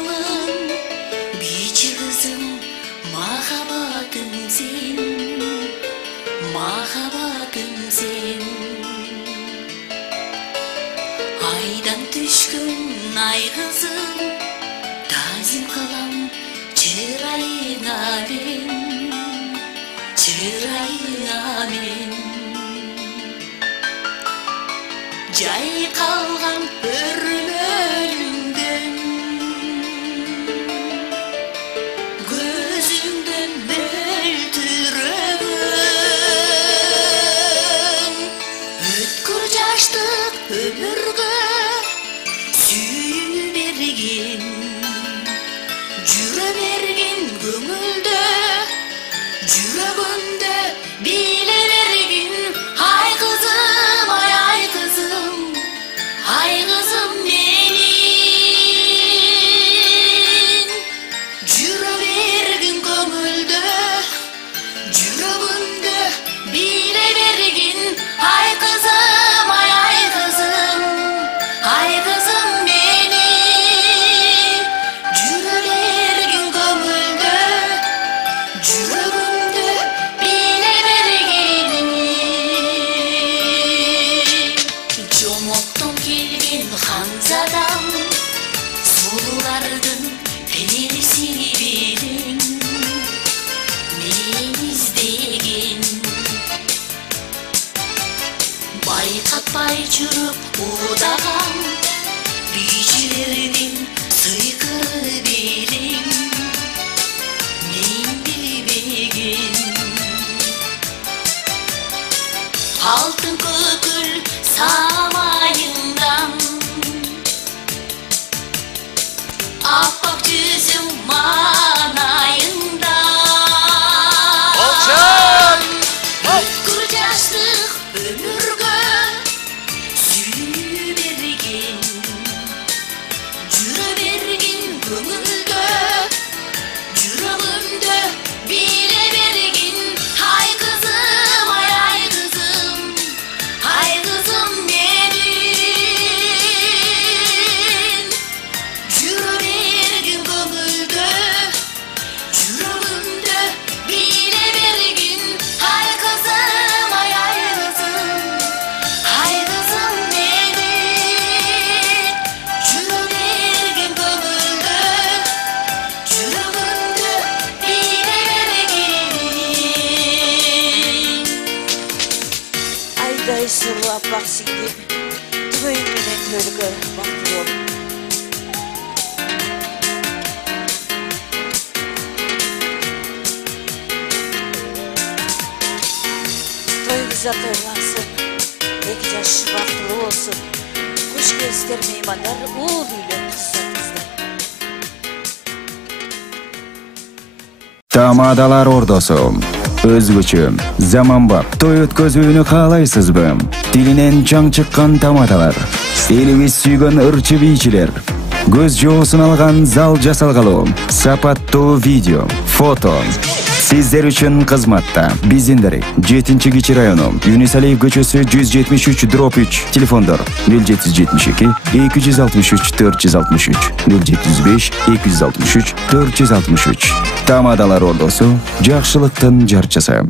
кызылым, бийчи кызым, махабатым сен, махабатым сен. Айдан түшкөн ай кызым, тазим кылам чырайыңа мен, чырайыңа мен. Жай калган өрмөлүңдөн, көзүңдөн мөлтүрөгөн, өткүр жаштык өмүргө сүйүү берген, жүрө берген көңүлдө, жүрөгүндө биле берген. Ай кызым, ай кызым, ай кызым менин. Жүрө берген көңүлдө, жүрөгүндө биле берген. Ай кызым, ай кызым, ай кызым менин. Жүрө берген көңүлдө, жүрөгүндө биле берген. Жомоктон келген ханзадам, сулуулардын периси белең, мен издеген. Байкатпай жүрүп удаган, бийчилердин сыйкыры белең, мен билбеген. Алтын көкүл самайыңдан, аппак жүзүң манайыңда. Өткүр жаштык өмүргө сүйүү берген, жүрө берген көңүлдө, жүрөгүндө биле берген. Ай кызым, ай кызым, ай кызым менин. Жүрө берген көңүлдө, жүрөгүндө биле берген. Ай кызым, ай кызым менин. Жүрө берген көңүлдө, жүрөгүндө биле берген. Айдай сулуу аппак сиңдим, түбөйүң менен көргө бактылуу болуп. Тоюңуздар тойлансын, эки жаш бактылуу болсун. Куш келиңиздер меймандар, уул үйлөр кыздарыңыздар. Тамадалар ордосу. Өзгөчө, заманбап той өткөзүүнү каалайсызбы? Тилинен чаң чыккан тамадалар, элибиз сүйгөн ырчы бийчилер, көз жоосун алган зал жасалгалуу, сапаттуу видео, фото. Сиздер үчүн кызматта биздин 7-Кичи району, Юнисалиев көчөсү 173/3, телефондор 0772 263 463, 075 263 463. Тамадалар ордосу, жакшылыктын жарчысы.